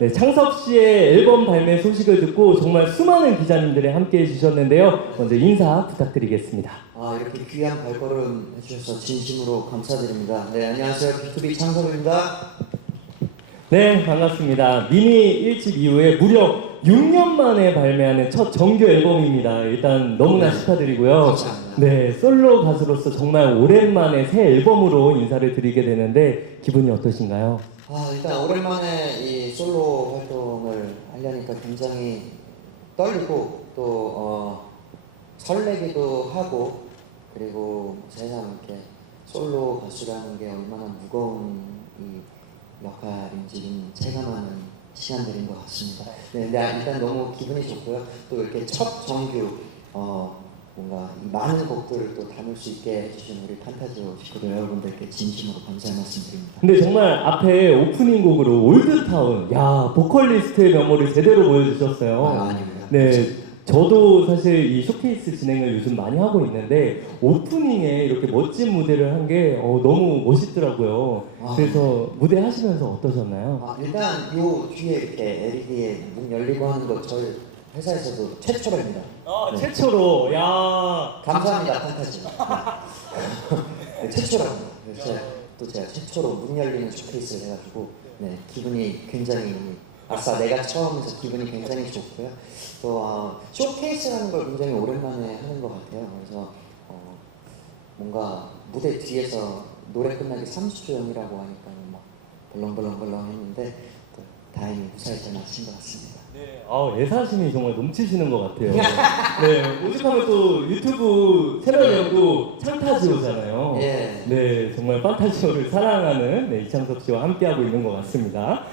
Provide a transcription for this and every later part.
네, 창섭 씨의 앨범 발매 소식을 듣고 정말 수많은 기자님들이 함께 해주셨는데요. 먼저 인사 부탁드리겠습니다. 이렇게 귀한 발걸음 해주셔서 진심으로 감사드립니다. 네, 안녕하세요. B2B 창섭입니다. 네, 반갑습니다. 미니 1집 이후에 무려 6년 만에 발매하는 첫 정규 앨범입니다. 일단 너무나 축하드리고요. 감사합니다. 네, 솔로 가수로서 정말 오랜만에 새 앨범으로 인사를 드리게 되는데 기분이 어떠신가요? 일단 오랜만에 이 솔로 활동을 하려니까 굉장히 떨리고 또 설레기도 하고, 그리고 세상 이렇게 솔로 가수라는 게 얼마나 무거운 이 역할인지 좀 체감하는 시간들인 것 같습니다. 네, 근데 일단 너무 기분이 좋고요. 또 이렇게 첫 정규 뭔가 이 많은 곡들을 또 담을 수 있게 해주신 우리 판타지오 식구들 여러분들께 진심으로 감사의 말씀드립니다. 근데 정말 앞에 오프닝 곡으로 올드타운, 야, 보컬리스트의 면모를 제대로 보여주셨어요. 아닙니다. 네, 저도 사실 이 쇼케이스 진행을 요즘 많이 하고 있는데 오프닝에 이렇게 멋진 무대를 한 게 너무 멋있더라고요. 그래서 무대 하시면서 어떠셨나요? 일단 요 뒤에 이렇게 LED에 문 열리고 하는 거 저희 회사에서도 최초입니다. 네. 최초로, 야. 감사합니다, 판타지. 최초라고. 그래서 제가 최초로 문 열리는 쇼케이스를 해가지고 네, 기분이 굉장히 아싸 내가 처음에서 기분이 굉장히 좋고요. 또 쇼케이스라는 걸 굉장히 오랜만에 하는 것 같아요. 그래서 뭔가 무대 뒤에서 노래 끝나기 30초 전이라고 하니까 막 벌렁벌렁 했는데 또 다행히 무사히 잘 마친 것 같습니다. 네, 애사심이 정말 넘치시는 것 같아요. 네, 오죽하면 또 유튜브 채널명도 창타지오잖아요. 예. 네, 정말 판타지오를 사랑하는 네, 이창섭 씨와 함께하고 있는 것 같습니다.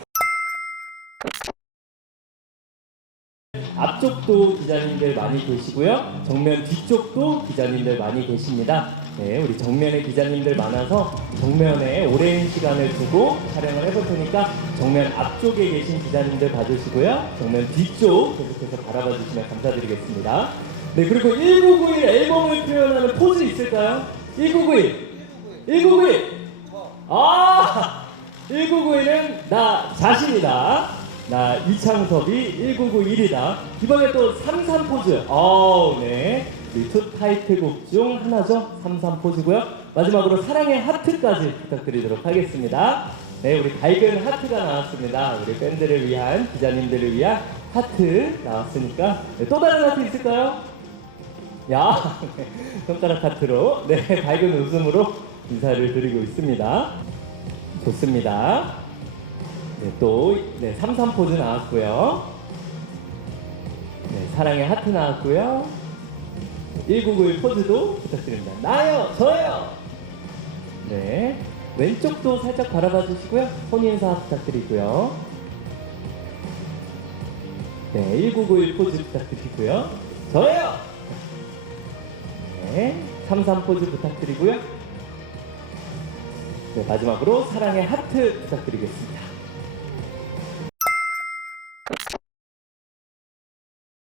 앞쪽도 기자님들 많이 계시고요. 정면 뒤쪽도 기자님들 많이 계십니다. 네, 우리 정면에 기자님들 많아서 정면에 오랜 시간을 두고 촬영을 해볼 테니까 정면 앞쪽에 계신 기자님들 봐주시고요. 정면 뒤쪽 계속해서 바라봐 주시면 감사드리겠습니다. 네, 그리고 1991 앨범을 표현하는 포즈 있을까요? 1991! 1991! 1991은 나 자신이다. 나 이창섭이 1991이다. 이번에 또 33 포즈. 네. 우리 투 타이틀곡 중 하나죠. 33 포즈고요. 마지막으로 사랑의 하트까지 부탁드리도록 하겠습니다. 네, 우리 밝은 하트가 나왔습니다. 우리 팬들을 위한, 기자님들을 위한 하트 나왔으니까 네, 또 다른 하트 있을까요? 야, 네, 손가락 하트로 네, 밝은 웃음으로 인사를 드리고 있습니다. 좋습니다. 네, 또 33 포즈 나왔고요. 네, 사랑의 하트 나왔고요. 1991 포즈도 부탁드립니다. 나요, 저요. 네, 왼쪽도 살짝 바라봐 주시고요. 손 인사 부탁드리고요. 네, 1991 포즈 부탁드리고요. 저요. 네, 33 포즈 부탁드리고요. 네, 마지막으로 사랑의 하트 부탁드리겠습니다.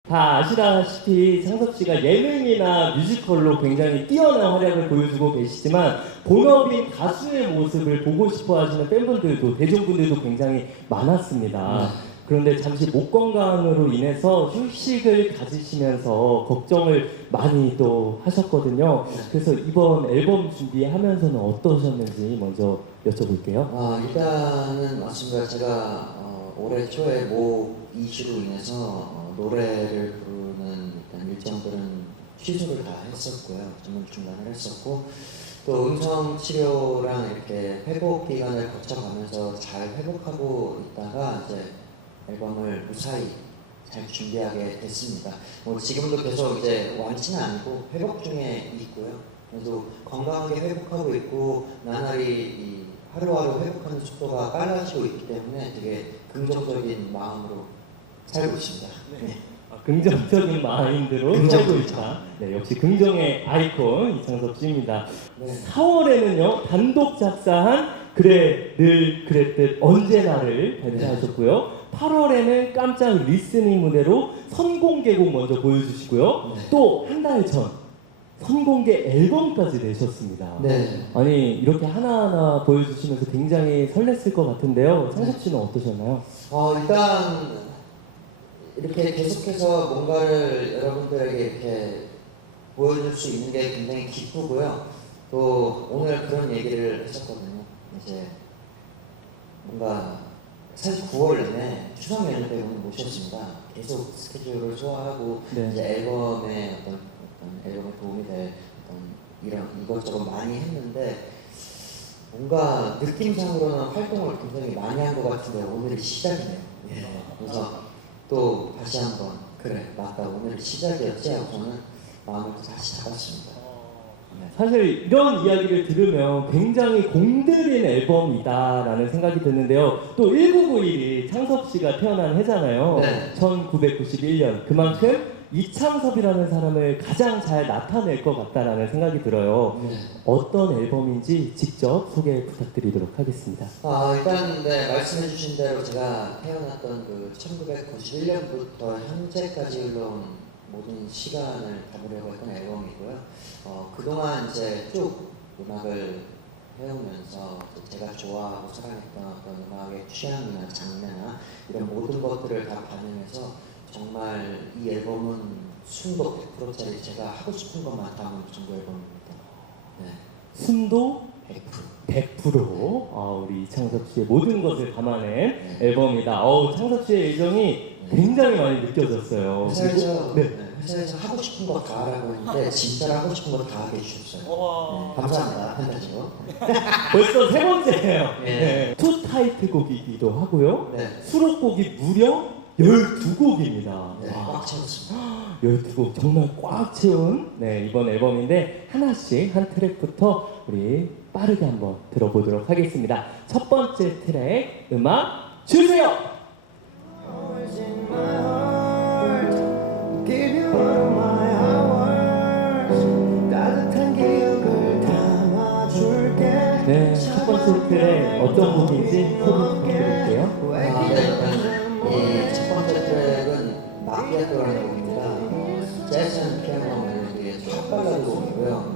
다 아시다시피 창섭 씨가 예능이나 뮤지컬로 굉장히 뛰어난 활약을 보여주고 계시지만 본업인 가수의 모습을 보고 싶어 하시는 팬분들도 대중분들도 굉장히 많았습니다. 그런데 잠시 목 건강으로 인해서 휴식을 가지시면서 걱정을 많이 또 하셨거든요. 그래서 이번 앨범 준비하면서는 어떠셨는지 먼저 여쭤볼게요. 일단은 맞습니다. 제가 올해 초에 목 이슈로 인해서 노래를 부르는 일단 일정들은 취소를 다 했었고요. 중단을 했었고 또 음성 치료랑 이렇게 회복 기간을 거쳐가면서 잘 회복하고 있다가 이제 앨범을 무사히 잘 준비하게 됐습니다. 뭐 지금도 계속 이제 완치는 아니고 회복 중에 있고요. 그래도 건강하게 회복하고 있고 나날이 이 하루하루 회복하는 속도가 빨라지고 있기 때문에 되게 긍정적인 마음으로 살고 있습니다. 네. 긍정적인 마인드로 살고 있다. 네, 역시 긍정의 아이콘 이창섭 씨입니다. 네. 4월에는요 단독 작사한 그래 늘 그랬듯 언제나를 발표하셨고요. 8월에는 깜짝 리스닝 무대로 선공개곡 먼저 보여주시고요. 또 한 달 전 선공개 앨범까지 내셨습니다. 네. 아니 이렇게 하나하나 보여주시면서 굉장히 설렜을 것 같은데요. 창섭 씨는 어떠셨나요? 일단 이렇게 계속해서 뭔가를 여러분들에게 이렇게 보여줄 수 있는 게 굉장히 기쁘고요. 또 오늘 그런 얘기를 했었거든요. 이제 뭔가 사실 9월 내내 추석 연휴 때문에 못 쉬었습니다. 계속 스케줄을 소화하고 네. 이제 앨범에 어떤 앨범에 도움이 될 이런 이것저것 많이 했는데 뭔가 느낌상으로는 활동을 굉장히 많이 한 것 같은데 오늘이 시작이네요. 예. 그래서 또 다시 한번 그래 맞다 오늘이 시작이었지 하고 저는 마음을 또 다시 잡았습니다. 네. 사실 이런 이야기를 들으면 굉장히 공들인 앨범이다라는 생각이 드는데요. 또 1991이 창섭 씨가 태어난 해잖아요. 네. 1991년. 그만큼 이창섭이라는 사람을 가장 잘 나타낼 것 같다라는 생각이 들어요. 네. 어떤 앨범인지 직접 소개 부탁드리도록 하겠습니다. 일단 네, 말씀해주신 대로 제가 태어났던 그 1991년부터 현재까지 흘러온 모든 시간을 담으려고 했던 앨범이고요. 그동안 이제 쭉 음악을 해오면서 제가 좋아하고 사랑했던 어떤 음악의 취향이나 장르나 이런 모든 것들을 다 반영해서 정말 이 앨범은 순도 100%짜리 제가 하고 싶은 것만 담은 정도 앨범입니다. 네. 순도 100%. 100% 우리 이창섭 씨의 모든 것을 담아낸 앨범이다. 창섭 씨의 애정이 굉장히 많이 느껴졌어요. 회사에서, 네. 회사에서 하고 싶은 거 다 하라고 했는데 진짜로 하고 싶은 거 다 하게 해주셨어요. 네, 감사합니다. 팬타지요. 벌써 세 번째예요. 네. 투 타이틀곡이기도 하고요. 네. 수록곡이 무려 12곡입니다. 네, 꽉 채웠습니다. 12곡 정말 꽉 채운 이번 앨범인데 하나씩 한 트랙부터 우리 빠르게 한번 들어보도록 하겠습니다. 첫 번째 트랙 음악 주세요. Always in my heart, give you all my hours. 따뜻한 기억을 담아줄게. 네, 첫 번째 트랙 어떤 곡인지 소개 부탁드릴게요. 네, 일단 첫 번째 트랙은 마키아토라는 곡입니다. 재즈 피아노 멜로디의 첫 발라드 곡이고요.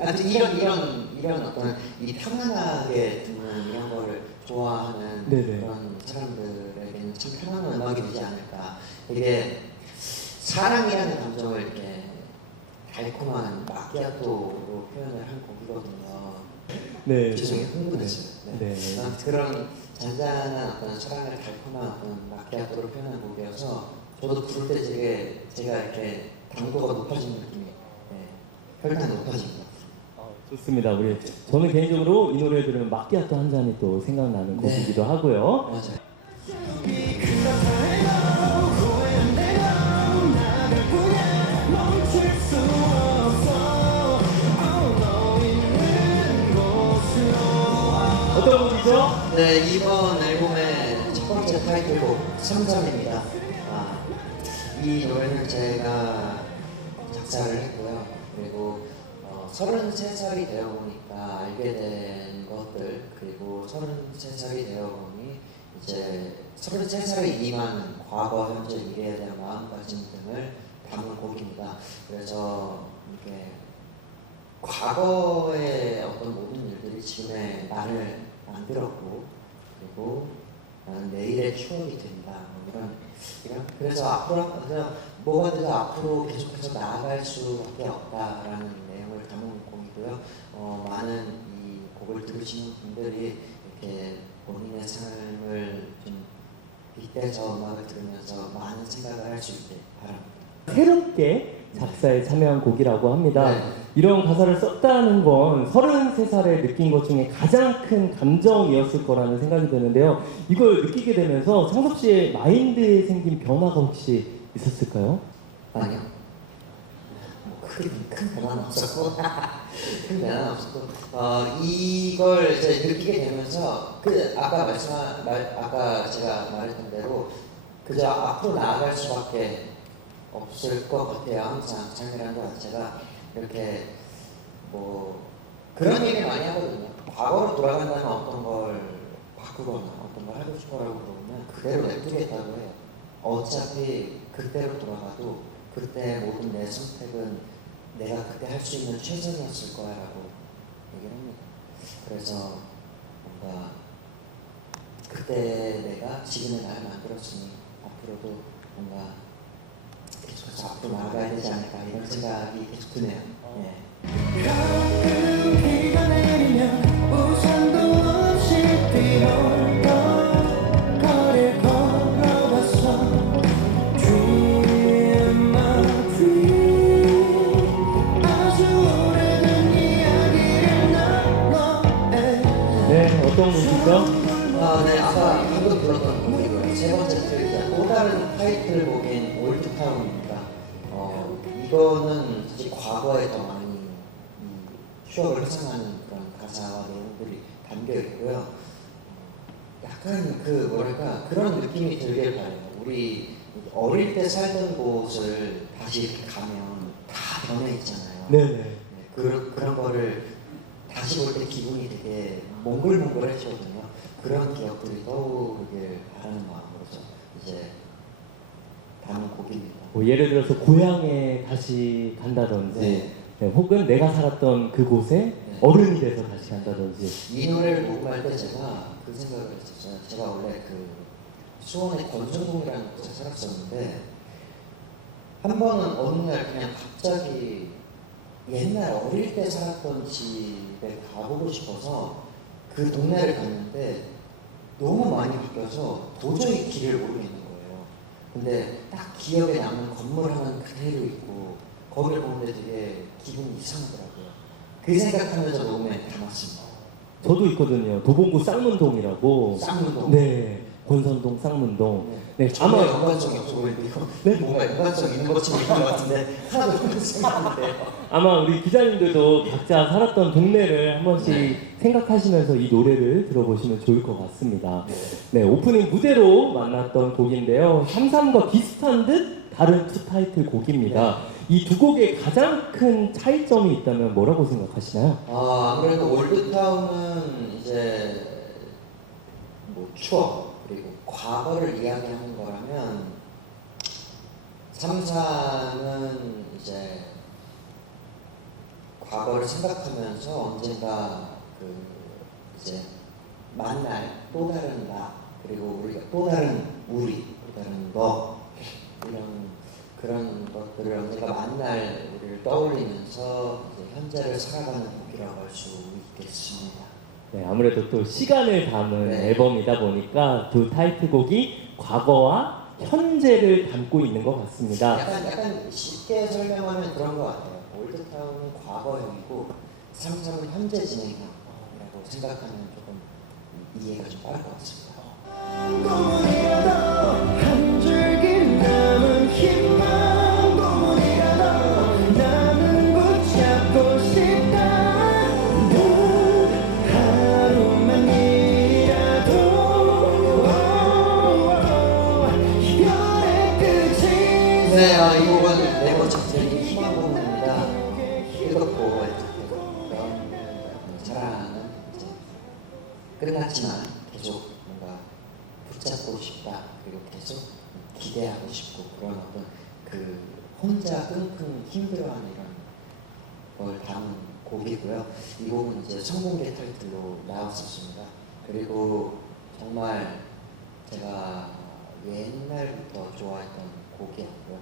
아무튼 이런 어떤 이 편안하게 듣는 이런 거를 좋아하는 네네. 그런 사람들에게는 참 편안한 음악이 되지 않을까. 이게 사랑이라는 감정을 이렇게 달콤한 마키아토로 표현을 한 곡이거든요. 네. 죄송해요, 흥분했어요. 네. 그런 잔잔한 어떤 사랑을 달콤한 어떤 마키아토로 표현한 곡이어서 저도 부를 때 되게 제가 이렇게 당도가 높아지는 느낌이, 혈당 높아진 것 같아요. 좋습니다. 저는 개인적으로 이 노래 들으면 마키아토 한 잔이 또 생각나는 네. 곡이기도 하고요. 맞아요. 어떤 곡이죠? 네, 이번 앨범의 첫 번째 타이틀곡 삼삼입니다. 이 노래는 제가 작사를 했고요. 그리고 33살이 되어 보니까 알게 된 것들, 그리고 33살이 되어 보니 이제 33살이 임하는 과거, 현재, 미래에 대한 마음가짐 등을 담은 곡입니다. 그래서 이렇게 과거의 어떤 모든 일들이 지금의 나를 만들었고, 그리고 나는 내일의 추억이 된다. 그래서 앞으로 뭐가 돼도 앞으로 계속해서 나아갈 수밖에 없다라는 내용을 담은 곡이고요. 많은 이 곡을 들으시는 분들이 이렇게 본인의 삶을 좀 빗대서 음악을 들으면서 많은 생각을 할 수 있게 바랍니다. 새롭게 작사에 참여한 곡이라고 합니다. 네. 이런 가사를 썼다는 건 33살에 느낀 것 중에 가장 큰 감정이었을 거라는 생각이 드는데요. 이걸 느끼게 되면서 창섭 씨의 마인드에 생긴 변화가 혹시 있었을까요? 아니요. 큰 변화는 없었고, 큰 변화는 없었고, 이걸 이제 느끼게 되면서 아까 제가 말했던 대로 그저 앞으로 나아갈 수밖에 없을 것 같아요. 항상 삶이라는 것 자체가 이렇게 그런 얘기 많이 하거든요. 과거로 돌아간다면 어떤 걸 바꾸거나 어떤 걸 하고 싶어라고 그러면 그대로 냅두겠다고 해요. 어차피 그때로 돌아가도 그때 모든 내 선택은 내가 그때 할 수 있는 최선이었을 거야라고 얘기를 합니다. 그래서 뭔가 그때 내가 지금의 나를 만들었으니 앞으로도 뭔가 계속해서 앞으로 나아가야 되지 않을까 이런 생각이 계속 드네요. 가끔 비가 내리면 우산도 없이 뛰어올까 거리를 걸어봤어 Dream a dream 아주 오래된 이야기를 나눠해 네, 어떤 곡이죠? 네, 아까 방금 불렀던 곡이고요. 세 번째 트랙이 또 다른 타이틀곡인 올드타운입니다. 이거는 사실 과거에 더 많이 추억을 회상하는 그런 가사와 내용들이 담겨 있고요. 약간 그런 느낌이 들길 바래요. 우리 어릴 때 살던 곳을 다시 이렇게 가면 다 변해 있잖아요. 네네. 그런 거를 다시 볼 때 기분이 되게 몽글몽글해지거든요. 그런 기억들이 떠오르길 바라는 마음으로서 이제 담은 곡입니다. 예를 들어서 고향에 다시 간다든지 네. 혹은 내가 살았던 그곳에 어른이 돼서 다시 간다든지. 이 노래를 녹음할 때 제가 그 생각을 했었어요. 제가 원래 수원의 권성동이라는 곳에 살았었는데 한 번은 어느 날 그냥 갑자기 옛날 어릴 때 살았던 집에 가보고 싶어서 그 동네를 갔는데 너무 많이 바뀌어서 도저히 길을 모르겠는 거예요. 근데 딱 기억에 남는 건물 하나는 그대로 있고 거기를 보는데 되게 기분이 이상하더라고요. 그 생각하면서 녹음에 담았습니다. 저도 있거든요. 도봉구 쌍문동이라고. 쌍문동. 네, 권선동 쌍문동. 네, 전혀 아마 연관성이 없어 보이는데 이거 네? 뭔가 연관성 있는 것처럼 있는 것 같은데 하나도 연관성이 없는데 아마 우리 기자님들도 각자 살았던 동네를 한 번씩 네. 생각하시면서 이 노래를 들어보시면 좋을 것 같습니다. 네, 오프닝 무대로 만났던 곡인데요. 33과 비슷한 듯 다른 투 타이틀 곡입니다. 이 두 곡의 가장 큰 차이점이 있다면 뭐라고 생각하시나요? 아무래도 올드타운은 이제 뭐 추억 그리고 과거를 이야기하는 거라면 삼사는 이제 과거를 생각하면서 언젠가 그 이제 만날 또 다른 나 그리고 우리가 또 다른 우리 또 다른 너 이런 그런 것들을 언젠가 만날 우리를 떠올리면서 이제 현재를 살아가는 곡이라고 할 수 있겠습니다. 네, 아무래도 또 시간을 담은 네. 앨범이다 보니까 두 타이틀곡이 과거와 현재를 담고 있는 것 같습니다. 약간 쉽게 설명하면 그런 것 같아요. 올드타운은 과거형이고 삼삼은 현재 진행형이라고 생각하면 조금 이해가 좀 빠를 것 같습니다. 고문이라도 한 줄기 남은 희망 고문이라도 나는 붙잡고 싶다 하루만이라도 이별의 끝이 네, 이 곡은 네 번째 트랙이 희망 고문입니다. 읽었고 사랑은 이제 끝났지만 계속 뭔가 붙잡고 싶다 그리고 계속 기대하고 싶고 그런 어떤 그 혼자 끙끙 힘들어하는 이런 걸 담은 곡이고요. 이 곡은 이제 선공개 타이틀로 나왔었습니다. 그리고 정말 제가 옛날부터 좋아했던 곡이었고요.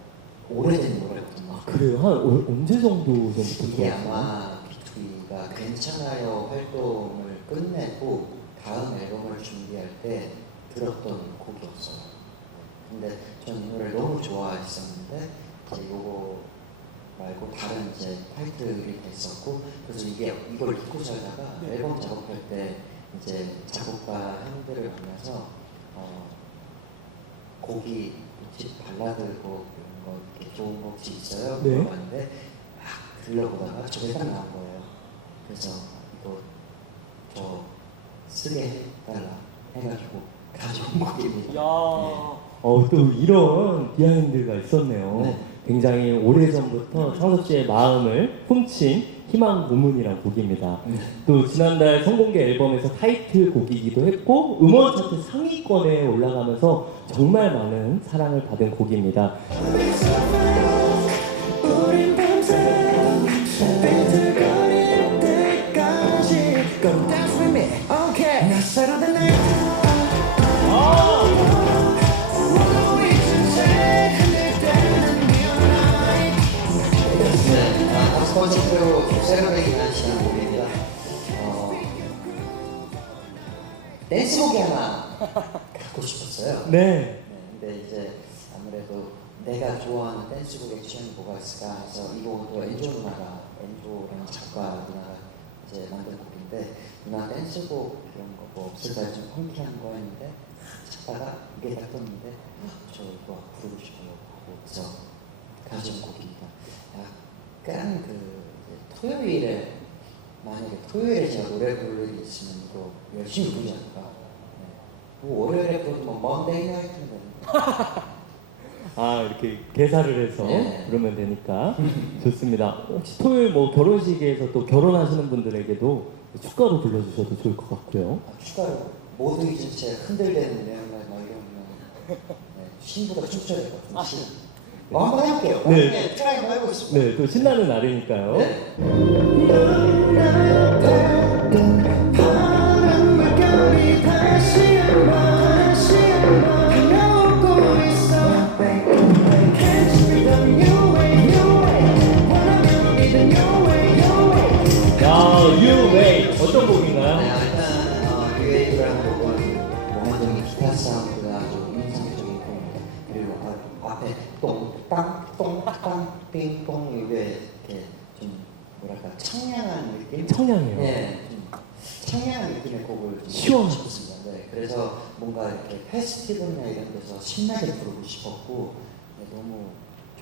오래된 노래거든요. 아, 그래요? 한 언제 정도 전부터 이게 들어왔어요? 아마 B2B가 괜찮아요 활동을 끝내고 다음 앨범을 준비할 때 들었던 곡이었어요. 근데 전 이 노래를 너무 좋아했었는데 이제 이거 말고 다른 이제 타이틀이 됐었고 그래서 이걸 잊고 살다가 앨범 작업할 때 이제 작곡가 형들을 만나서 곡이 혹시 발라드 곡 이런 거 이렇게 좋은 곡 혹시 있어요? 네. 물어봤는데 막 들려보다가 저게 딱 나온 거예요. 그래서 이거 저 쓰게 해달라 해가지고 가져온 곡입니다. 또 이런 비하인드가 있었네요. 네. 굉장히 오래전부터 창섭 씨의 마음을 훔친 희망 고문이라는 곡입니다. 또 지난달 선공개 앨범에서 타이틀 곡이기도 했고 음원 차트 상위권에 올라가면서 정말 많은 사랑을 받은 곡입니다. 우린 밤새 비틀거릴 때까지 Go dance with me Okay 낯설어도 날 다섯 번째 트로 세레브레이트라는 시간 곡입니다. 댄스곡이 하나 갖고 싶었어요. 네. 근데 이제 아무래도 내가 좋아하는 댄스곡의 취향이 뭐가 있을까 해서 이 곡은 또 엔조라는 작가 누나가 이제 만든 곡인데 누나 댄스곡 이런 거 뭐 없을까 좀 펑키한 거 했는데 찾다가 이게 딱 떴는데 저 이거 부르고 싶어요 하고 그래서 가져온 곡입니다. 약간 그 이제 토요일에 만약에 토요일에 제가 노래 부를 일이 있으면 이거 열심히 부르지 않을까. 뭐 월요일에 부르면 뭐 먼데이 나이트는 되는데 이렇게 개사를 해서 네. 부르면 되니까 좋습니다. 혹시 토요일 뭐 결혼식에서 또 결혼하시는 분들에게도 축가로 불러주셔도 좋을 것 같고요. 추가로 모두 잊은 채 흔들대는 내용날 막 이러면 신부가 춤춰야 될 것 같은데 한번 해볼게요. 네. 나중에 트라이 한번 해보겠습니다. 네, 또 신나는 날이니까요. 네. 넌날 탔던 파란 물결이 다시 한번 다가오고 있어 Baby, can't you feel the 빙봉 이게 이렇게 좀 뭐랄까 청량한 느낌? 청량해요. 네, 좀 청량한 느낌의 곡을 좀 시원하고. 하고 싶습니다. 네, 그래서 뭔가 이렇게 페스티벌이나 이런 데서 신나게 부르고 싶었고 네, 너무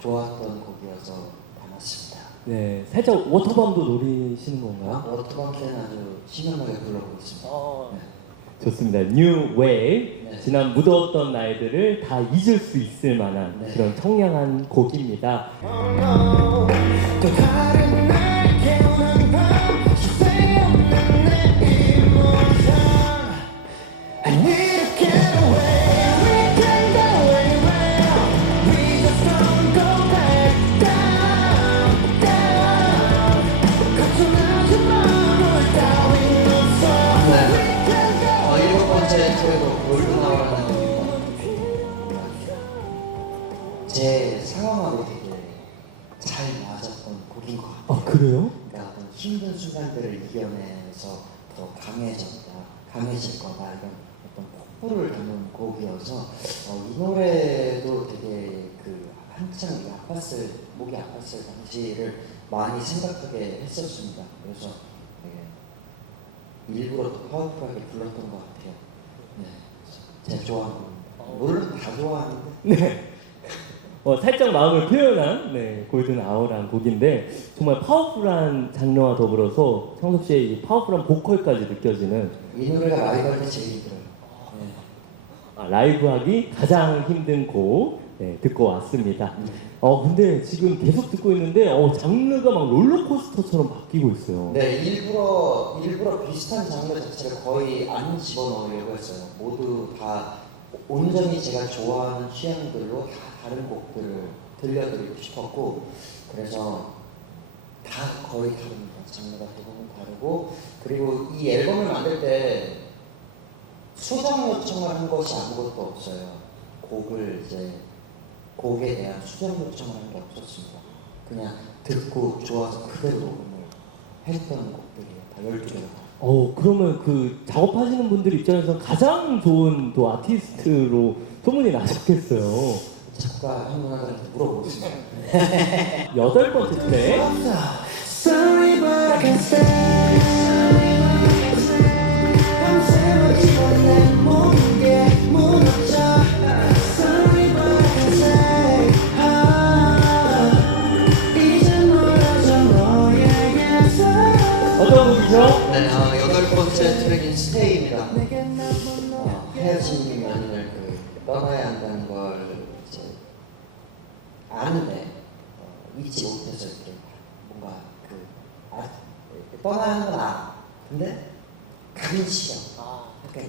좋았던 곡이어서 담았습니다. 네, 살짝 워터밤도 노리시는 건가요? 워터밤때는 아주 신명나게 불러보고 있습니다. 네. 좋습니다. New Way. 네. 지난 무더웠던 날들을 다 잊을 수 있을 만한 네. 그런 청량한 곡입니다. 또 다른 날 깨우는 밤 쉴새 없는 내 이모션 I need to get away We can go anywhere We just don't go back down down 걱정하지 마 뭘 따윈 없어 네. We can go 일곱 번째 트랙으로 골든아워라는 곡입니다. 제 상황하고 되게 잘 맞았던 곡인 것 같아요. 아, 그래요? 그러니까 어떤 힘든 순간들을 이겨내서 더 강해질 거다 이런 어떤 폭포를 담은 곡이어서 이 노래도 되게 그 한창 목이 아팠을 당시를 많이 생각하게 했었습니다. 그래서 되게 일부러 더 파워풀하게 불렀던 것 같아요. 네, 제가 좋아하는 곡입니다. 물론 다 좋아하는데 네. 살짝 마음을 표현한 골든 아워라는 곡인데 정말 파워풀한 장르와 더불어서 창섭 씨의 이 파워풀한 보컬까지 느껴지는 이 노래가 라이브 할 때 제일 힘들어요. 네. 라이브 하기 가장 힘든 곡 듣고 왔습니다. 근데 지금 계속 듣고 있는데 장르가 막 롤러코스터처럼 바뀌고 있어요. 네, 일부러 비슷한 장르 자체를 거의 안 집어넣으려고 했어요. 모두 다 온전히 제가 좋아하는 취향들로 다 다른 곡들을 들려드리고 싶었고 그래서 다 거의 다릅니다. 장르가 대부분 다르고 그리고 이 앨범을 만들 때 수정 요청을 한 것이 아무것도 없어요. 곡에 대한 수정 요청을 한 게 없었습니다. 그냥 듣고 좋아서 그대로 녹음을 했던 곡들이에요. 다 12개가. 그러면 그 작업하시는 분들 입장에서 가장 좋은 또 아티스트로 소문이 나셨겠어요. 작가 한 누나들한테 물어보겠습니다. 8번째 트랙. Sorry but I can't stay 밤새워 지원 내 몸에 무너져 Sorry but I can't stay 이제 멀어져 너에게서 어떤 곡이죠? 네, 8번째 트랙인 스테이입니다. 내게 남은 헤어진 연인을 떠나야 한다는 걸 이제 아는데 잊지 못해서 이렇게 뭔가 떠나야 하는 건 알아. 근데 가긴 싫어. 약간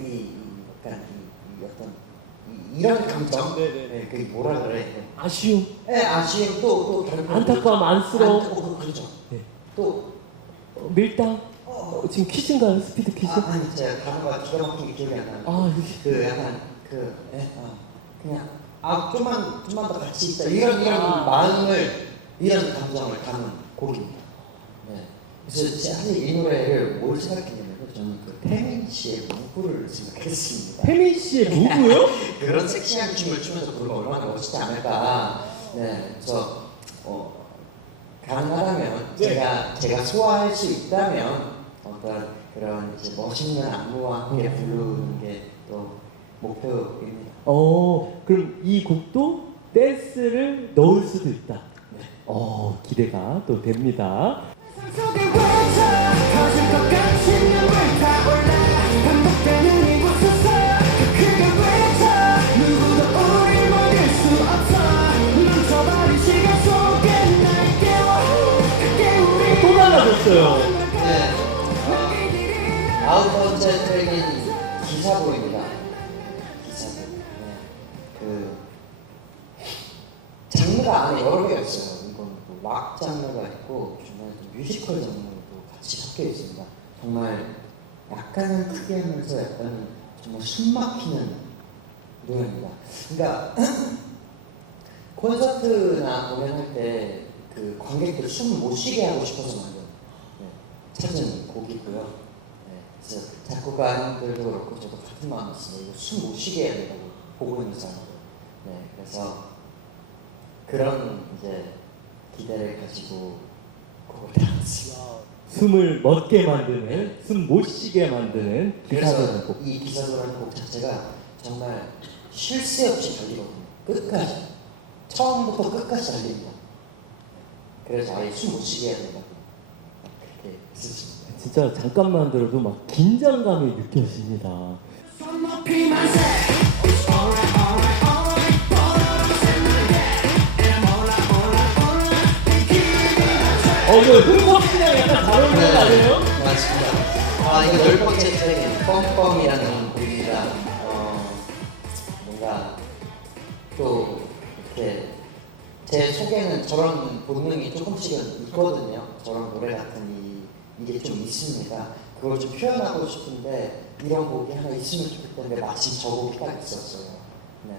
이런 감정. 네네네. 그게 뭐라 그래? 아쉬움, 아쉬움 또 다른 안타까움, 안쓰러움, 그렇죠. 네. 또 밀당. 지금 퀴즈인가요? 스피드 퀴즈? 아니 제가 단어가 기가 막히게 기억이 안 나요. 약간 그냥 좀만 더 같이 있자 이런 마음을 이런 감정을 담은 곡입니다. 네. 그래서 사실 이 노래를 뭘 생각했냐면 저는 그 태민 씨의 무구를 생각했습니다. 태민 씨의 누구요? 그런 섹시한 춤을 추면서 부르면 얼마나 멋지지 않을까. 네, 그래서 가능하다면 제가 소화할 수 있다면 어떤 그런 이제 멋있는 안무와 함께 부르는 게 또 목표입니다. 그럼 이 곡도 댄스를 넣을 수도 있다. 기대가 또 됩니다. 속에 외쳐 터질 것 같이 눈물 타올라 반복되는 이곳에서 크게 외쳐 누구도 우릴 먹일 수 없어 멈춰버린 시간 속에 날 깨워 그게 우리 또 나가셨어요. 네. 9번째 트랙인 기사보입니다. 기사보. 네. 장르가 안에 여러 개가 있어요. 이건 락 장르가 있고 중간에 뮤지컬 장르도 같이 섞여 있습니다. 정말 약간은 특이하면서 약간 정말 숨막히는 노래입니다. 그러니까 콘서트나 공연할 때 그 관객들 숨 못 쉬게 하고 싶어서 만든 찾은 곡이고요. 네, 그래서 작곡가님들도 그렇고 저도 같은 마음이었어요. 이거 숨 못 쉬게 해야 된다고 보고 있는 사람들. 네, 그래서 그런 이제 기대를 가지고 곡을 담았습니다. 숨을 멎게 만드는, 숨 못 쉬게 만드는 기사도라는 그래서 곡. 이 기사도라는 곡 자체가 정말 쉴 새 없이 달리거든요. 끝까지. 처음부터 끝까지 달립니다. 그래서 아예 숨 못 쉬게 해야 된다. 그렇게 했었습니다. 진짜 잠깐만 들어도 막 긴장감이 느껴집니다. 손 높이만 세 It's alright alright alright 뻔뻔한 생각에 몰라 몰라 몰라 이거 흥석씨랑 약간 잘 어울리는 거 아니에요? 맞습니다. 이거 10번째 트랙인 뻥뻥이라는 곡입니다. 뭔가 또 이렇게 제 속에는 저런 본능이 조금씩은 있거든요. 저런 노래 같은 이게 좀 있습니다. 그걸 좀 표현하고 싶은데 이런 곡이 하나 있으면 좋겠는데 마침 저 곡이 딱 있었어요. 네.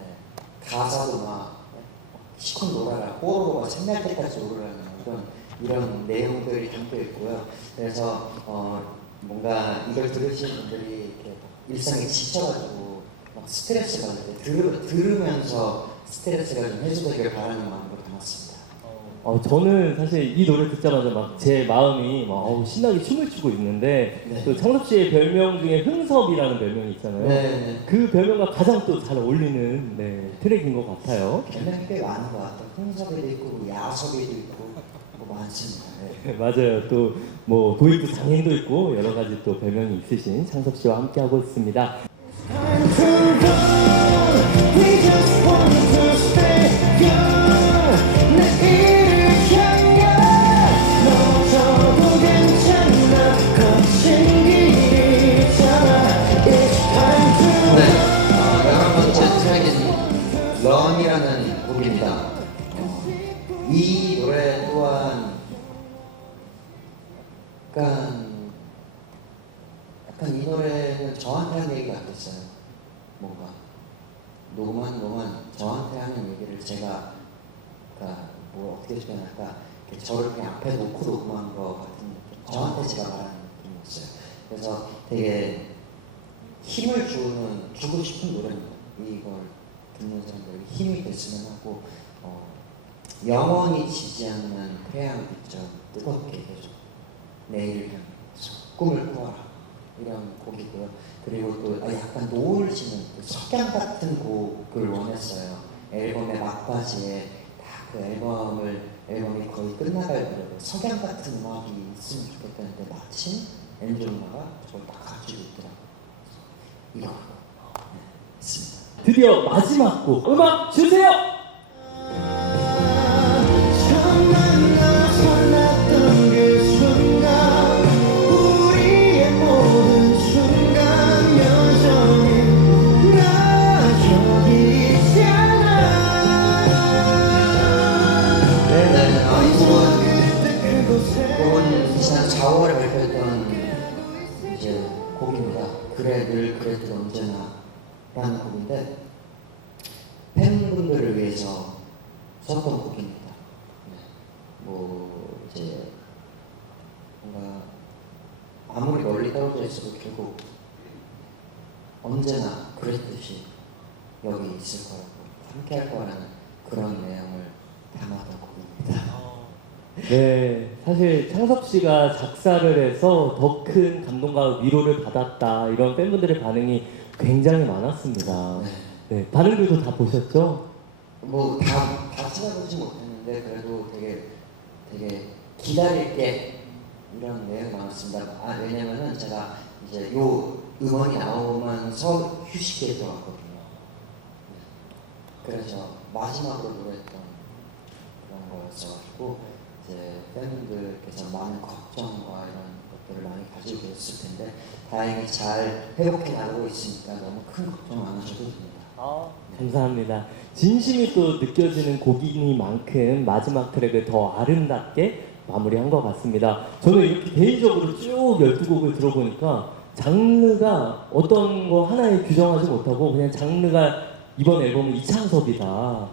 가사도 막 시컷 놀아라, 뽀로로가 생날 때까지 오르라는 이런 내용들이 담겨 있고요. 그래서 뭔가 이걸 들으시는 분들이 이렇게 일상에 지쳐가지고 막 스트레스 받을 때 들으면서 스트레스가 좀 해소되길 바라는 마음으로 담았습니다. 저는 사실 이 노래 듣자마자 막 제 마음이 막 신나게 춤을 추고 있는데 네. 또 창섭 씨의 별명 중에 흥섭이라는 별명이 있잖아요. 네. 그 별명과 가장 또 잘 어울리는 트랙인 것 같아요. 별명이 꽤 많은 것 같아요. 흥섭이도 있고 야섭이도 있고 뭐 많습니다. 네. 맞아요. 또 뭐 도입부 장인도 있고 여러 가지 또 별명이 있으신 창섭 씨와 함께 하고 있습니다. Time to go We just want to stay young 내일을 향해 너저도 괜찮아 거친 길이잖아 It's time to 네. 11번째 트랙인 런이라는 곡입니다. 이 노래 또한 약간 이 노래는 저한테 한 얘기 같았어요. 뭔가 녹음한 저한테 하는 얘기를 제가 뭐 어떻게 표현할까 이렇게 저를 그냥 앞에 놓고 녹음한 것 같은 느낌. 저한테 제가 말하는 느낌이었어요. 그래서 되게 힘을 주고 싶은 노래입니다. 이걸 듣는 사람들에게 힘이 됐으면 하고 영원히 지지 않는 태양빛처럼 뜨겁게 해줘. 내일 향해서 꿈을 꾸어라. 이런 곡이고요. 그리고 또 약간 노을 지는 석양 같은 곡을 원했어요. 앨범의 막바지에 딱 그 앨범이 거의 끝나갈 무렵에 석양 같은 음악이 있으면 좋겠다는데 마침 엔조 누나가 저걸 딱 가지고 있더라고요. 이거 있습니다. 드디어 마지막 곡 음악 주세요. 처음 만나서 났던 그 순간 우리의 모든 순간 여전히 나 여기 있잖아 이번 지난 4월에 발표했던 이제 곡입니다. 그래 늘 그랬듯 언제나 라는 곡인데 팬분들을 위해서 썼던 곡입니다. 네. 뭐 이제 뭔가 아무리 멀리 떨어져 있어도 결국 언제나 그랬듯이 여기 있을 거라고 함께 할 거라는 그런 내용을 담았던 곡입니다. 네, 사실 창섭 씨가 작사를 해서 더 큰 감동과 위로를 받았다 이런 팬분들의 반응이 굉장히 많았습니다. 네, 반응들도 다 보셨죠? 뭐 다 찾아보지 못했는데 그래도 되게 기다릴게 이런 내용이 많았습니다. 왜냐면은 제가 이제 요 음원이 나오면서 휴식기에 들어갔거든요. 그래서 마지막으로 노래했던 그런 거였어가지고 이제 팬분들께서 많은 걱정과 이런 것들을 많이 가지고 계셨을 텐데 다행히 잘 회복해 나가고 있으니까 너무 큰 걱정 안 하셔도 됩니다. 감사합니다. 진심이 또 느껴지는 곡이니만큼 마지막 트랙을 더 아름답게 마무리한 것 같습니다. 저는 이렇게 개인적으로 쭉 12곡을 들어보니까 장르가 어떤 거 하나에 규정하지 못하고 그냥 장르가 이번 앨범은 이창섭이다.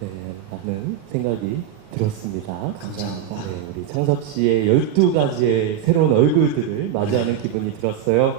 네, 라는 생각이 들었습니다. 감사합니다. 네, 우리 창섭 씨의 12가지의 새로운 얼굴들을 맞이하는 기분이 들었어요.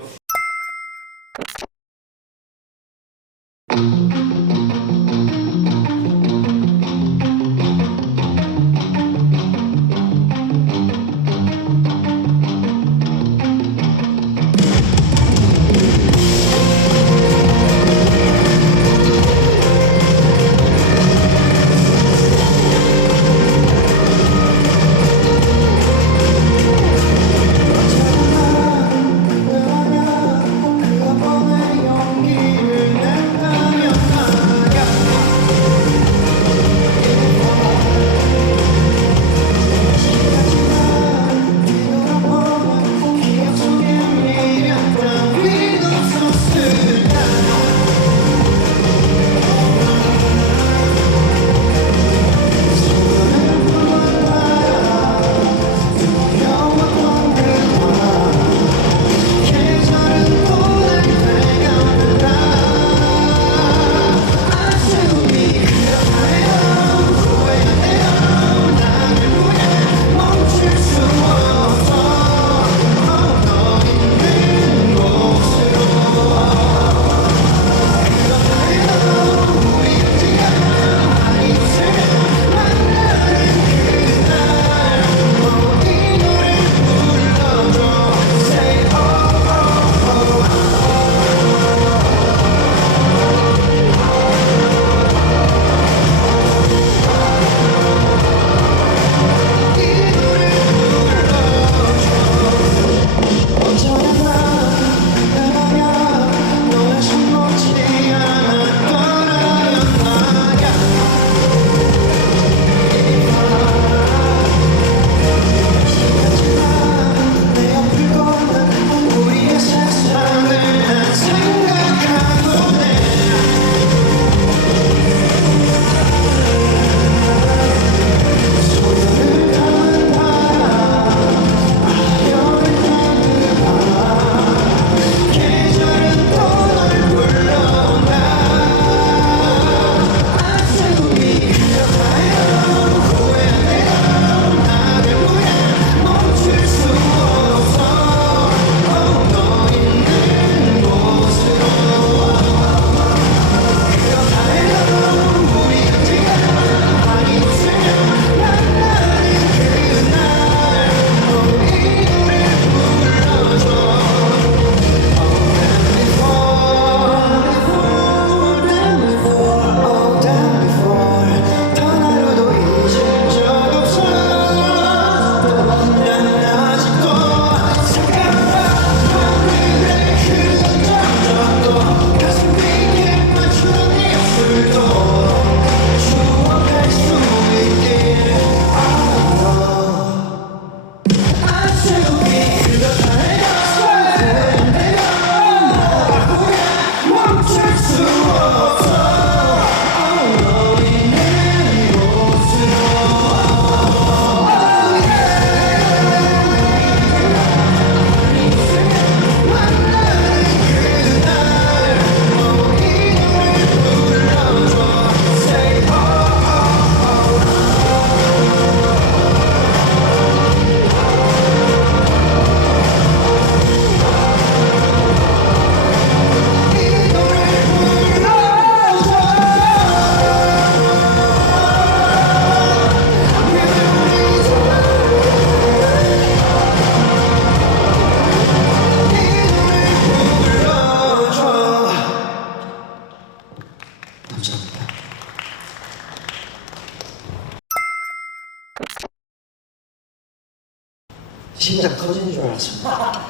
심장 터지는 줄 알았습니다.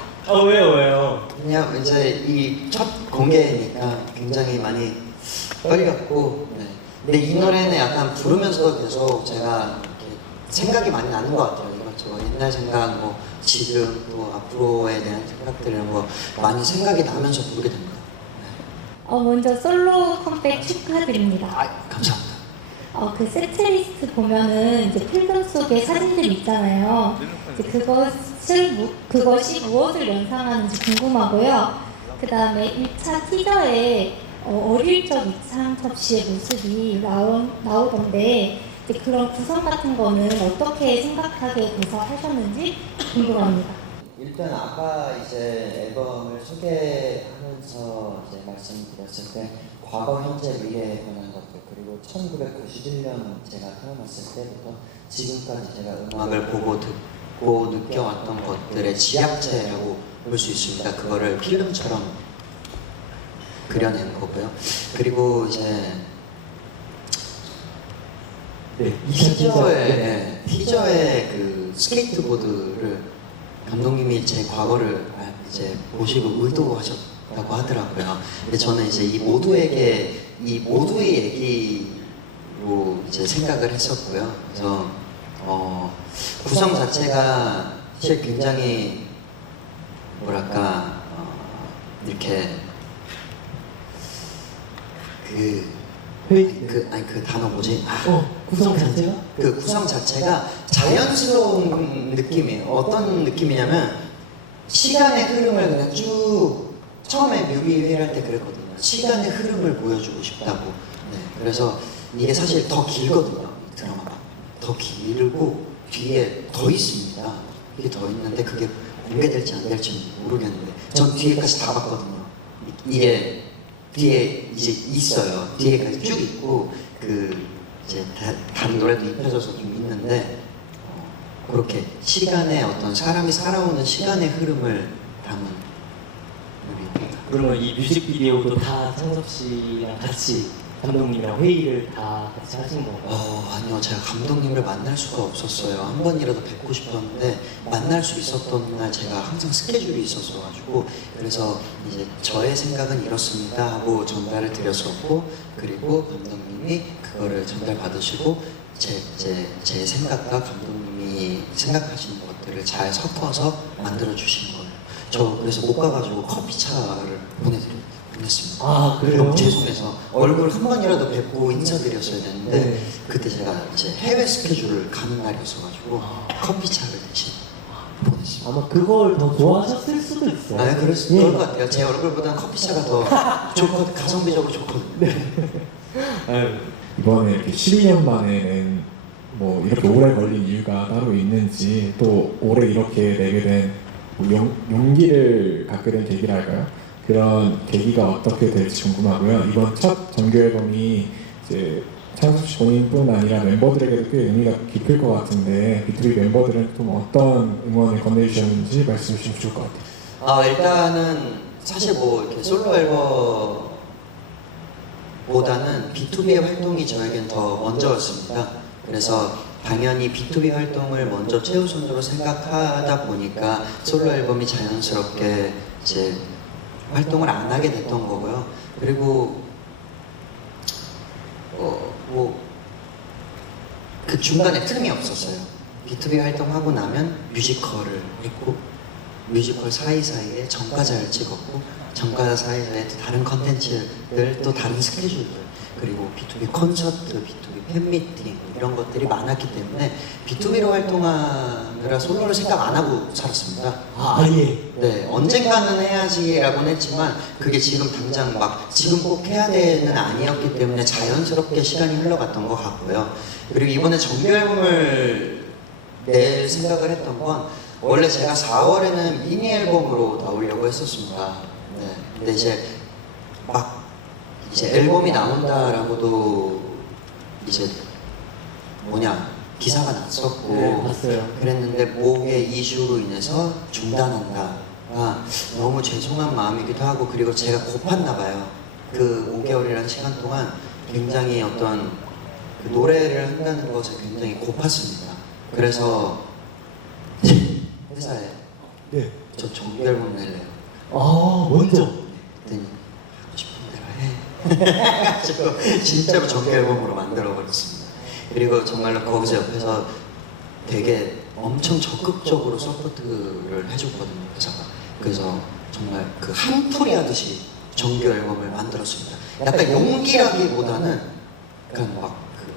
왜요? 그냥 이제 이 첫 공개니까 굉장히 많이 떨렸고, 네. 근데 이 노래는 약간 부르면서도 계속 제가 이렇게 생각이 많이 나는 것 같아요. 이것저것 옛날 생각, 뭐 지금 또 앞으로에 대한 생각들 이런 거 많이 생각이 나면서 부르게 됩니다. 먼저 솔로 컴백 축하드립니다. 감사합니다. 그 세트리스트 보면은 이제 필름 속에 사진들 있잖아요. 이제 그것이 무엇을 연상하는지 궁금하고요. 그 다음에 1차 티저에 어릴 적 이창섭 씨의 모습이 나오던데 이제 그런 구성 같은 거는 어떻게 생각하게 돼서 하셨는지 궁금합니다. 일단 아까 이제 앨범을 소개하면서 이제 말씀드렸을 때 과거, 현재, 미래에 관한 것들 그리고 1991년 제가 태어났을 때부터 지금까지 제가 음악을 보고 듣고 느껴왔던 것들의 지약체라고 볼 수 있습니다. 그거를 필름처럼 그려낸 거고요. 그리고 이제 네, 티저에 그 스케이트보드를 감독님이 제 과거를 이제 보시고 의도하셨다고 하더라고요. 근데 저는 이제 이 모두의 얘기로 이제 생각을 했었고요. 그래서 구성 자체가 사실 굉장히 뭐랄까 이렇게 그 단어 뭐지? 구성 자체가? 그 구성 자체가 자연스러운 느낌이에요. 어떤 느낌이냐면 시간의 흐름을 그냥 쭉 처음에 뮤비회를 할 때 그랬거든요. 시간의 흐름을 보여주고 싶다고. 네, 그래서 이게 사실 더 길거든요. 이 드라마가 더 길고 뒤에 더 있습니다. 이게 더 있는데 그게 공개될지 안 될지 모르겠는데 전 뒤에까지 다 봤거든요. 이게 뒤에 이제 있어요. 뒤에까지 쭉 있고 이제 다른 노래도 입혀져서 좀 있는데 그렇게 시간의 어떤 사람이 살아오는 시간의 흐름을 담은 노래입니다. 그러면 이 뮤직비디오도 다 창섭 씨랑 같이 감독님이랑 회의를 다 같이 하신 건가요? 아니요. 제가 감독님을 만날 수가 없었어요. 한 번이라도 뵙고 싶었는데 만날 수 있었던 날 제가 항상 스케줄이 있었어가지고 그래서 이제 저의 생각은 이렇습니다 하고 전달을 드렸었고 그리고 감독님이 그거를 전달 받으시고 제 생각과 감독님이 생각하시는 것들을 잘 섞어서 만들어 주신 거예요. 저 그래서 못 가가지고 커피차를 보냈습니다. 그래요? 너무 죄송해서 얼굴 한 번이라도 뵙고 인사드렸어야 되는데 네. 그때 제가 이제 해외 스케줄을 가는 날이었어가지고 커피차를 대신 보냈습니다. 아마 그걸 더 좋아하셨을 수도 있어요. 그럴 것 같아요. 제 얼굴보다는 커피차가 더 좋거든, 가성비적으로 좋거든요. 이번에 이렇게 12년 만에 낸 뭐 이렇게 오래 걸린 이유가 따로 있는지 또 올해 이렇게 내게 된 뭐 용기를 갖게 된 계기랄까요? 그런 계기가 어떻게 될지 궁금하고요. 이번 첫 정규 앨범이 이제 창섭 씨 본인뿐 아니라 멤버들에게도 꽤 의미가 깊을 것 같은데 B2B 멤버들은 좀 어떤 응원을 건네주셨는지 말씀해 주시면 좋을 것 같아요. 일단은 사실 뭐 이렇게 솔로 앨범보다는 B2B의 활동이 저에겐 더 먼저였습니다. 그래서 당연히 B2B 활동을 먼저 최우선으로 생각하다 보니까 솔로 앨범이 자연스럽게 이제 활동을 안 하게 됐던 거고요. 그리고 뭐 그 중간에 틈이 없었어요. B2B 활동하고 나면 뮤지컬을 했고 뮤지컬 사이사이에 전과자를 찍었고 전과자 사이사이에 또 다른 컨텐츠들 또 다른 스케줄들 그리고 B2B 콘서트, B2B 팬미팅 이런 것들이 많았기 때문에 B2B로 활동하느라 솔로를 생각 안 하고 살았습니다. 아예. 네, 언젠가는 해야지라고는 했지만 그게 지금 당장 막 지금 꼭 해야 되는 아니었기 때문에 자연스럽게 시간이 흘러갔던 것 같고요. 그리고 이번에 정규 앨범을 낼 생각을 했던 건 원래 제가 4월에는 미니 앨범으로 나오려고 했었습니다. 네, 근데 이제 앨범이 나온다라고도 이제 기사가 났었고 네, 봤어요. 그랬는데 목의 이슈로 인해서 중단한다가 너무 죄송한 마음이기도 하고 그리고 제가 고팠나 봐요. 그 5개월이라는 시간 동안 굉장히 어떤 그 노래를 한다는 것에 굉장히 고팠습니다. 그래서 회사에 네. 저 정규 앨범 낼래요. 아, 먼저. 그랬더니 하고 싶은 대로 해. 가지고 진짜로 정규 앨범으로 만들어 버렸습니다. 그리고 정말로 거기서 옆에서 되게 엄청 적극적으로 서포트를 해줬거든요, 회사가. 그래서 정말 그 한풀이 하듯이 정규 앨범을 만들었습니다. 약간 용기라기보다는 그냥 막그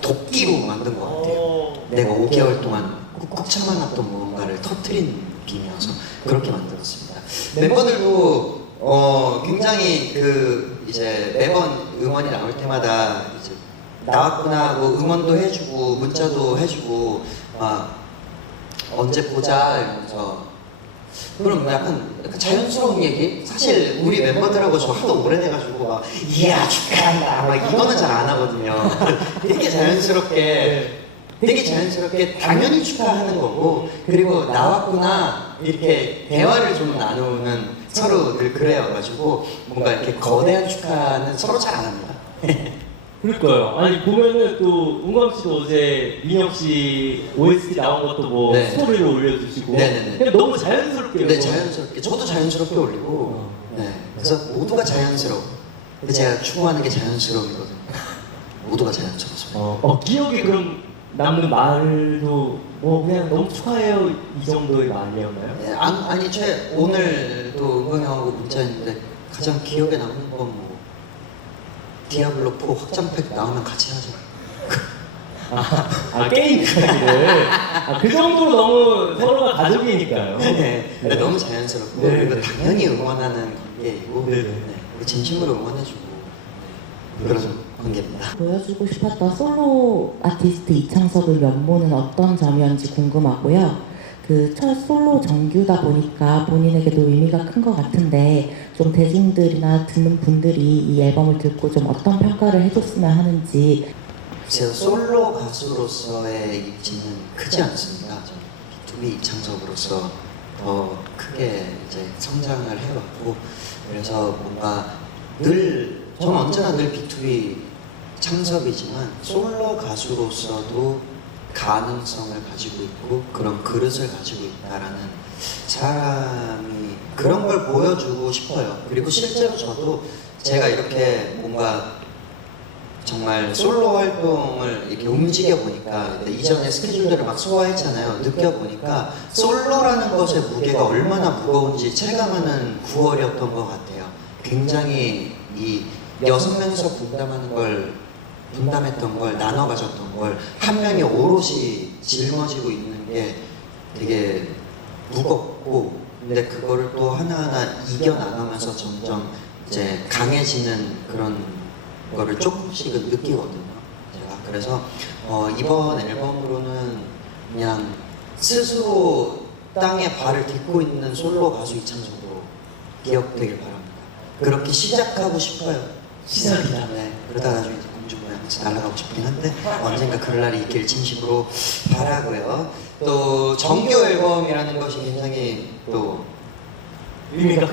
도끼로 만든 것 같아요. 내가 5개월 동안 꾹꾹 참아놨던 무언가를 터트린 느낌이어서 그렇게 만들었습니다. 멤버들도 굉장히 그 이제 매번 음원이 나올 때마다 이제 나왔구나 하고 응원도 해주고 문자도 해주고 막 언제 보자 이러면서 그럼 약간 자연스러운 얘기? 사실 우리 멤버들하고 저 하도 오래돼가지고 막 이야 축하한다 막 이거는 잘 안 하거든요. 되게 자연스럽게 당연히 축하하는 거고 그리고 나왔구나 이렇게 대화를 좀 나누는 서로 늘 그래여가지고 뭔가 이렇게 거대한 축하는 서로 잘 안 합니다. 그러니까요. 아니 보면은 또 은광 씨도 어제 민혁 씨 OST 나온 것도 뭐 네. 스토리를 올려주시고 네네네. 그냥 너무 자연스럽게 네, 자연스럽게 저도 자연스럽게 올리고 네, 그래서 모두가 자연스러워. 근데 제가 추구하는 게 자연스러움이거든요. 모두가 자연스러워서. 기억에 그럼 남는 말도 뭐 그냥 너무 축하해요 이 정도의 말이었나요? 네, 아니 오늘도 은광이 형하고 문자했는데 가장 기억에 남는 건 뭐 디아블로 4 확장팩 나오면 같이 하자. 게임 이야기를 그 정도로 너무 서로가 가족이니까요. 네, 너무 자연스럽고 네. 그리고 당연히 응원하는 관계이고 네. 우리 진심으로 응원해주고 그런 관계입니다. 보여주고 싶었던 솔로 아티스트 이창섭의 면모는 어떤 점이었는지 궁금하고요. 그 첫 솔로 정규다 보니까 본인에게도 의미가 큰 것 같은데 좀 대중들이나 듣는 분들이 이 앨범을 듣고 좀 어떤 평가를 해줬으면 하는지. 글쎄요, 솔로 가수로서의 입지는 크지 않습니다. 저는 B2B 이창섭으로서 더 크게 이제 성장을 해왔고 그래서 뭔가 저는 언제나 늘 B2B 창섭이지만 솔로 가수로서도 가능성을 가지고 있고 그런 그릇을 가지고 있다라는 사람이 그런 걸 보여주고 싶어요. 그리고 실제로 저도 제가 이렇게 뭔가 정말 솔로 활동을 이렇게 움직여 보니까 이전에 스케줄들을 막 소화했잖아요. 느껴 보니까 솔로라는 것의 무게가 얼마나 무거운지 체감하는 9월이었던 것 같아요. 굉장히 이 6명이서 분담했던 걸 나눠 가졌던 걸 한 명이 오롯이 짊어지고 있는 게 되게 무겁고 근데 그거를 또 하나하나 이겨 나가면서 점점 이제 강해지는 그런 거를 조금씩은 느끼거든요. 제가 그래서 이번 앨범으로는 그냥 스스로 땅에 발을 딛고 있는 솔로 가수 이창섭으로 기억되길 바랍니다. 그렇게 시작하고 싶어요. 시작이다. 네. 그러다 나중에 공주 모양 같이 날아가고 싶긴 한데 언젠가 그럴 날이 있길 진심으로 바라고요. 또 정규 앨범이라는 것이 굉장히 또 의미가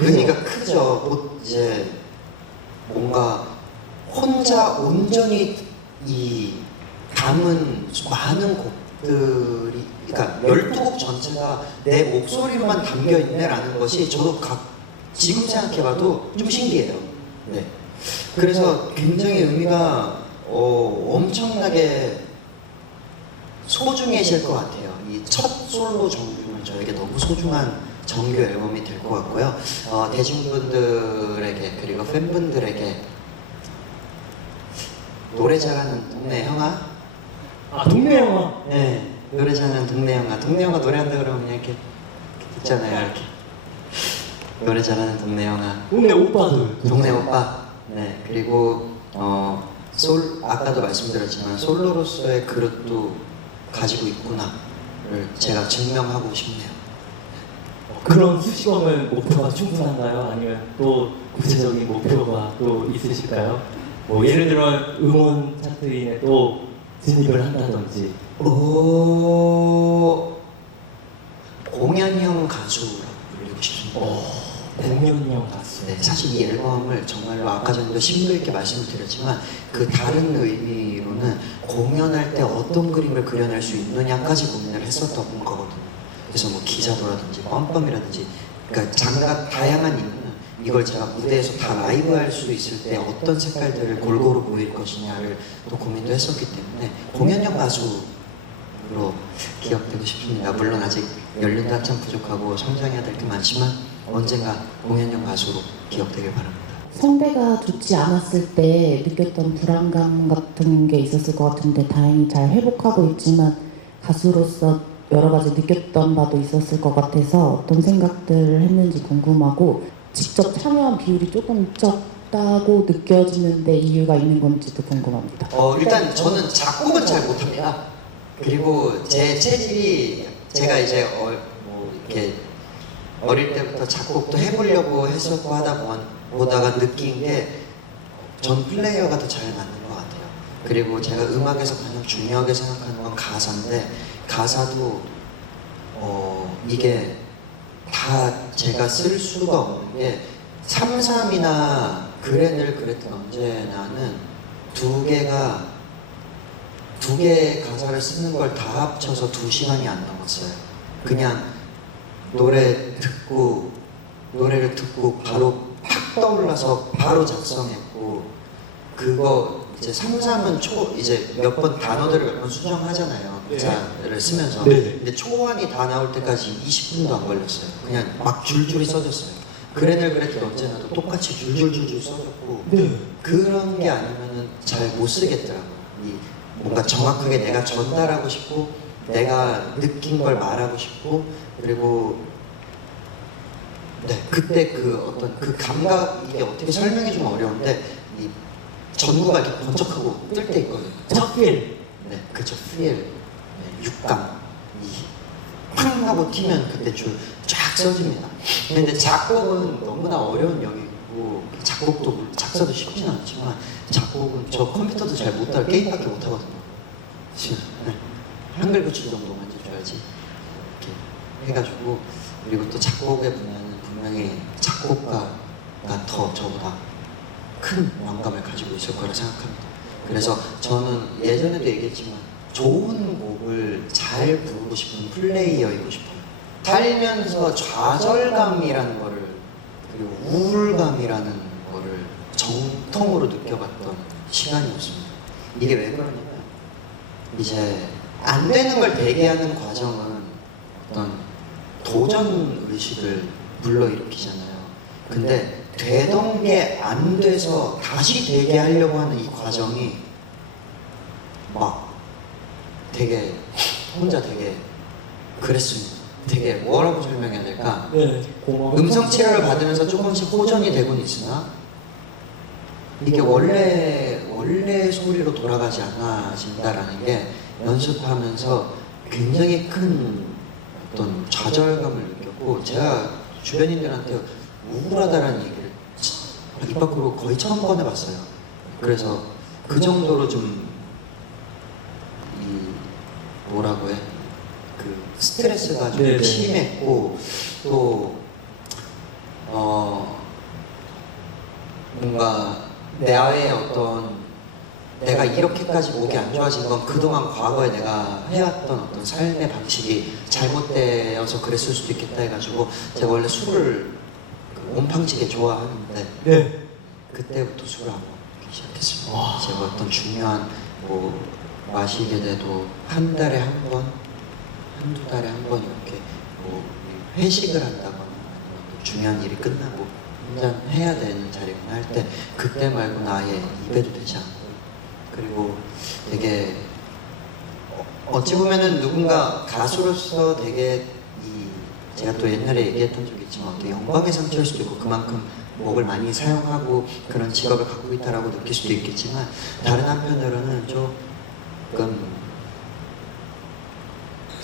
크죠. 곧 이제 뭔가 혼자 온전히 이 담은 많은 곡들이 그러니까 12곡 전체가 내 목소리만 담겨 있네라는 것이 저도 지금 생각해봐도 좀 신기해요. 네. 그래서 굉장히 의미가 엄청나게 소중해질 것 같아요. 이 첫 솔로 정규는 저에게 너무 소중한 정규 앨범이 될 것 같고요. 대중분들에게 그리고 팬분들에게 노래 잘하는 동네 형아? 동네 영화. 네, 노래 잘하는 동네 형아. 동네 형아 노래한다 그러면 그냥 이렇게 듣잖아요, 이렇게. 노래 잘하는 동네 형아. 동네 오빠들. 동네 오빠. 네, 그리고 아까도 말씀드렸지만 솔로로서의 그릇도 가지고 있구나를 제가 증명하고 싶네요. 그런 수식어는 목표가 충분한가요? 아니면 또 구체적인 목표가 또 있으실까요? 뭐 예를 들어 음원 차트인에 또 진입을 한다든지. 공연형 가수라고 불리고 싶습니다. 공연형 가수. 네, 사실 이 앨범을 정말로 아까 전에도 심도 있게 말씀을 드렸지만 그 다른 의미로는 공연할 때 어떤 그림을 그려낼 수 있느냐까지 고민을 했었던 거거든요. 그래서 뭐 기자도라든지 뻔뻔이라든지 그러니까 장르가 다양한 이유는 이걸 제가 무대에서 다 라이브 할 수 있을 때 어떤 색깔들을 골고루 보일 것이냐를 또 고민도 했었기 때문에 공연용 가수로 기억되고 싶습니다. 물론 아직 연륜도 한참 부족하고 성장해야 될 게 많지만 언젠가 공연용 가수로 기억되길 바랍니다. 성대가 좋지 않았을 때 느꼈던 불안감 같은 게 있었을 것 같은데 다행히 잘 회복하고 있지만 가수로서 여러 가지 느꼈던 바도 있었을 것 같아서 어떤 생각들을 했는지 궁금하고 직접 참여한 비율이 조금 적다고 느껴지는데 이유가 있는 건지도 궁금합니다. 일단 저는 작곡은 잘 못합니다. 그리고 제 체질이 제가 이제 뭐 이렇게 어릴 때부터 작곡도 해보려고 했었고 보다가 느낀 게 전 플레이어가 더 잘 맞는 것 같아요. 그리고 제가 음악에서 가장 중요하게 생각하는 건 가사인데 가사도 이게 다 제가 쓸 수가 없는 게 3.3이나 그랜을 그랬던 언제나는 두 개의 가사를 쓰는 걸 다 합쳐서 2시간이 안 넘었어요. 그냥 노래를 듣고 바로 팍 떠올라서 바로 작성했고 그거 이제 3.3은 이제 몇 번 단어들을 몇 번 수정하잖아요. 가사를 쓰면서. 근데 초안이 다 나올 때까지 20분도 안 걸렸어요. 그냥 막 줄줄이 써졌어요. 그랜을 그랬던 언제나도 똑같이 줄줄줄줄 써졌고 그런 게 아니면은 잘 못 쓰겠더라고요. 뭔가 정확하게 내가 전달하고 싶고 내가 느낀 걸 말하고 싶고 그리고 그때 그 어떤 그 감각 이게 어떻게 설명해주면 어려운데 이 전구가 이렇게 번쩍하고 뜰 때 있거든요. 첫 필. 네, 그죠. 필, 육감, 팡 하고 튀면 그때 줄 쫙 써집니다. 근데 작곡은 너무나 어려운 영역이고 작사도 쉽진 않지만 작곡은 저 컴퓨터도 잘 못 따라 게임밖에 못 하거든요. 지금 한글 붙일 정도 만져줘야지 이렇게 해가지고 그리고 또 작곡의 분야는 분명히 작곡가가 더 저보다 큰 영감을 가지고 있을 거라 생각합니다. 그래서 저는 예전에도 얘기했지만 좋은 곡을 잘 부르고 싶은 플레이어이고 싶어요. 살면서 좌절감이라는 거를 그리고 우울감이라는 거를 정통으로 느껴봤던 시간이었습니다. 이게 왜 그러냐면 이제 안 되는 걸 되게 하는 과정은 어떤 도전 의식을 불러일으키잖아요. 근데 되던 게 안 돼서 다시 되게 하려고 하는 이 과정이 막 되게 혼자 되게 그랬습니다. 되게 뭐라고 설명해야 될까? 음성 치료를 받으면서 조금씩 호전이 되곤 있으나 이게 원래 소리로 돌아가지 않아진다라는 게 연습하면서 굉장히 큰 어떤 좌절감을 느꼈고 제가 주변인들한테 우울하다라는 얘기를 입 밖으로 거의 처음 꺼내봤어요. 그래서 그 정도로 좀 뭐라고 해? 그 스트레스가 좀 심했고 또 뭔가 나의 어떤 내가 이렇게까지 목이 안 좋아진 건 그동안 과거에 내가 해왔던 어떤 삶의 방식이 잘못되어서 그랬을 수도 있겠다 해가지고 제가 원래 술을 온팡지게 좋아하는데 그때부터 술을 한번 먹기 시작했습니다. 제가 어떤 중요한 뭐 마시게 돼도 한 달에 한 번, 한두 달에 한 번 이렇게 뭐 회식을 한다거나 아니면 또 중요한 일이 끝나고 한잔 해야 되는 자리구나 할 때 그때 말고는 아예 입에도 되지 않고 그리고 되게 어찌 보면은 누군가 가수로서 되게 제가 또 옛날에 얘기했던 적이 있지만 또 영광의 상처일 수도 있고 그만큼 목을 많이 사용하고 그런 직업을 갖고 있다라고 느낄 수도 있겠지만 다른 한편으로는 조금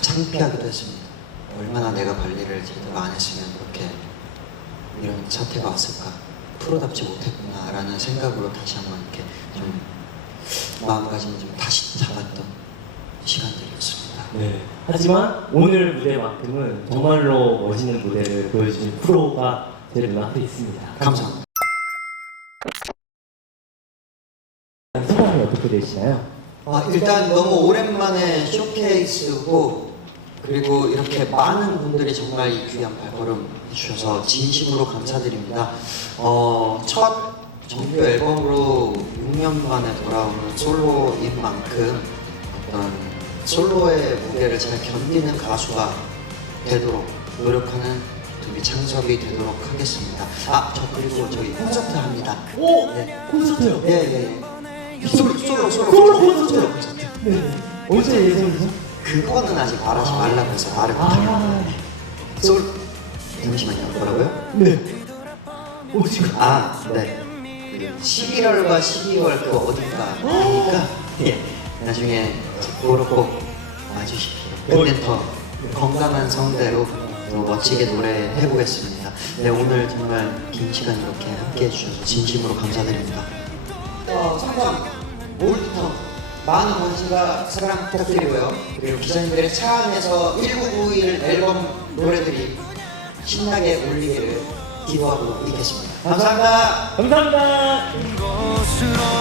창피하기도 했습니다. 얼마나 내가 관리를 제대로 안 했으면 이렇게 이런 사태가 왔을까 프로답지 못했구나라는 생각으로 다시 한번 이렇게 좀 마음가짐을 좀 다시 잡았던 시간들이었습니다. 네. 하지만 오늘 무대만큼은 정말로 멋있는 무대를 보여주신 프로가 제 눈앞에 있습니다. 감사합니다. 소감이 어떻게 되시나요? 일단 너무 오랜만에 쇼케이스고 그리고 이렇게 많은 분들이 정말 이 귀한 발걸음 해주셔서 진심으로 감사드립니다. 첫 정규 앨범으로 6년 만에 돌아오는 솔로인 만큼 어떤 솔로의 무게를 잘 견디는 가수가 되도록 노력하는 우리 창섭이 되도록 하겠습니다. 저 그리고 저희 콘서트 합니다. 오! 네. 콘서트요? 예. 솔로 콘서트! 네. 언제 예정이죠? 그거는 아직 말하지 말라고 해서 말을 못하겠네요. 잠시만요. 뭐라고요? 네. 지금. 네. 11월과 12월 그 어딘가 하니까 예. 나중에 보러 꼭 와주십시오. 그때 더 건강한 성대로 더 멋지게 노래해보겠습니다. 네, 오늘 정말 긴 시간 이렇게 함께 해주셔서 진심으로 감사드립니다. 상담 올부터 많은 관심과 사랑 부탁드리고요. 그리고 기자님들의 차 안에서 1991 앨범 노래들이 신나게 울리기를 기도하고 있겠습니다. 감사합니다. 감사합니다. 곳으로